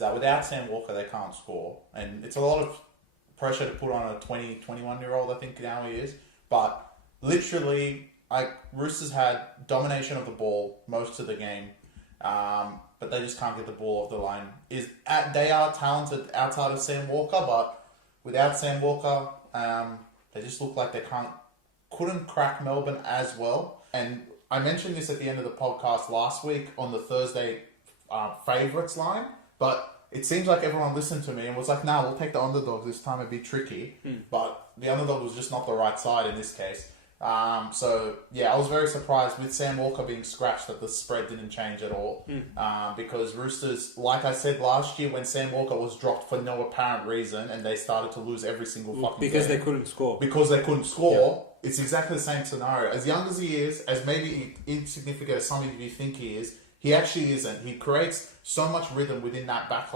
that without Sam Walker, they can't score. And it's a lot of pressure to put on a 20, 21-year-old, I think now he is. But literally, Roosters had domination of the ball most of the game, but they just can't get the ball off the line. They are talented outside of Sam Walker, but without Sam Walker, they just look like they couldn't crack Melbourne as well. And I mentioned this at the end of the podcast last week on the Thursday favourites line, but it seems like everyone listened to me and was like, nah, we'll take the underdog this time, it'd be tricky. But the underdog was just not the right side in this case. So, yeah, I was very surprised with Sam Walker being scratched that the spread didn't change at all. Because Roosters, like I said last year, when Sam Walker was dropped for no apparent reason and they started to lose every single fucking because game. they couldn't score. Because they couldn't score, it's exactly the same scenario. As young as he is, as maybe insignificant as some of you think he is, he actually isn't. He creates so much rhythm within that back line.